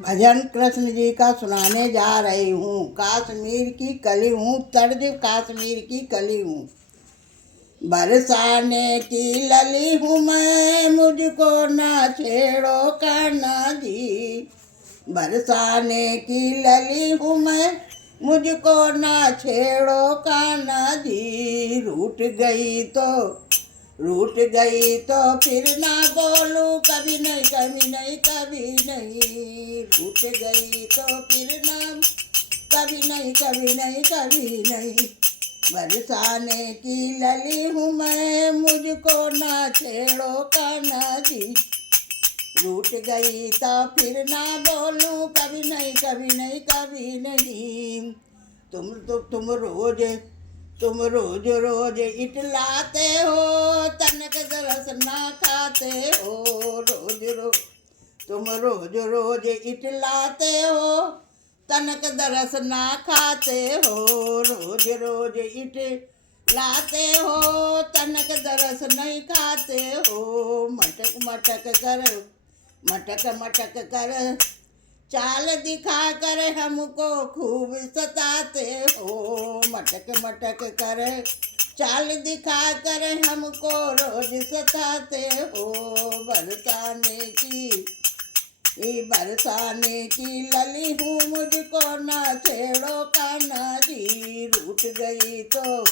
भजन कृष्ण जी का सुनाने जा रही हूँ। कश्मीर की कली हूँ, तर्ज कश्मीर की कली हूँ। बरसाने की लली हूँ मैं, मुझको ना छेड़ो कान्हा जी। बरसाने की लली हूँ मैं, मुझको ना छेड़ो कान्हा जी। रूठ गई तो फिर ना बोलूं, कभी नहीं कभी नहीं कभी नहीं। रूठ गई तो फिर ना कभी नहीं कभी नहीं कभी नहीं। बरसाने की लली हूँ मैं, मुझको ना छेड़ो कान्हा जी। रूठ गई तो फिर ना बोलूं, कभी नहीं कभी नहीं कभी नहीं। तुम रोज रोज इटलाते हो, तनक दरस ना खाते हो। तुम रोज रोज इटलाते हो, तनक दरस ना खाते हो। रोज रोज इट लाते हो, तनक दरस नहीं खाते हो। मटक मटक कर चाल दिखा कर हमको खूब सताते हो। मटक मटक कर चाल दिखा कर हमको रोज सताते हो। बरसाने की लली हूँ, मुझको ना छेड़ो कान्हा जी। रूठ गई तो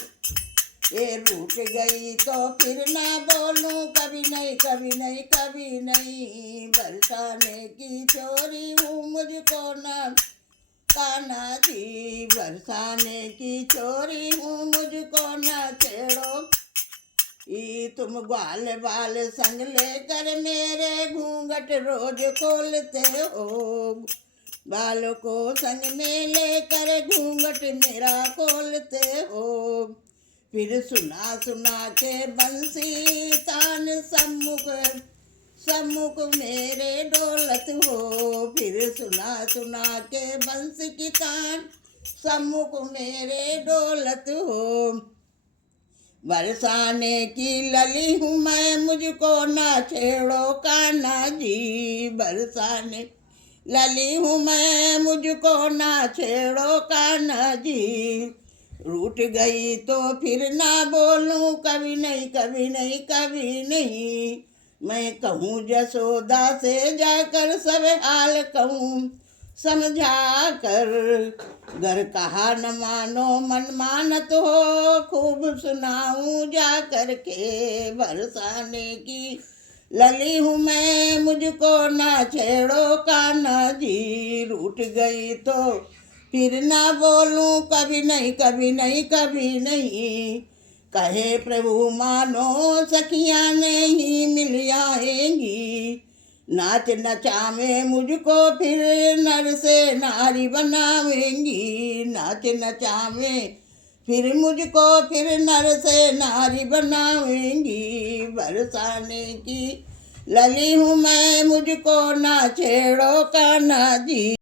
फिर ना बोलूं, कभी नहीं कभी नहीं कभी नहीं। बरसाने की चोरी हूँ, मुझको ना कान्हा जी। बरसाने की चोरी हूँ, मुझको ना छेड़ो। तुम ग्वाल बाल संग लेकर मेरे घूंघट रोज खोलते हो। बालों को संग में लेकर घूंघट मेरा खोलते हो। फिर सुना सुना के बंसी तान सम्मुख मेरे डोलत हो। फिर सुना सुना के बंसी की तान सम्मुख मेरे डोलत हो। बरसाने की लली हूँ मैं, मुझको ना छेड़ो कान्हा जी। बरसाने लली हूँ मैं, मुझको ना छेड़ो कान्हा जी। रूठ गई तो फिर ना बोलूं, कभी नहीं कभी नहीं कभी नहीं। मैं कहूँ जसोदा से जाकर सब हाल कहूँ समझा कर। घर कहा न मानो मन मानत हो, खूब सुनाऊं जा कर के। बरसाने की लली हूँ मैं, मुझको ना छेड़ो कान्हा जी। रूठ गई तो फिर ना बोलूं, कभी नहीं कभी नहीं कभी नहीं। कहे प्रभु मानो सखियां नहीं मिल आएंगी। नाच नचावे मुझको फिर नर से नारी बनावेंगी। नाच नचावे फिर मुझको फिर नर से नारी बनावेंगी। बरसाने की लली हूँ मैं, मुझको ना छेड़ो कान्हा जी।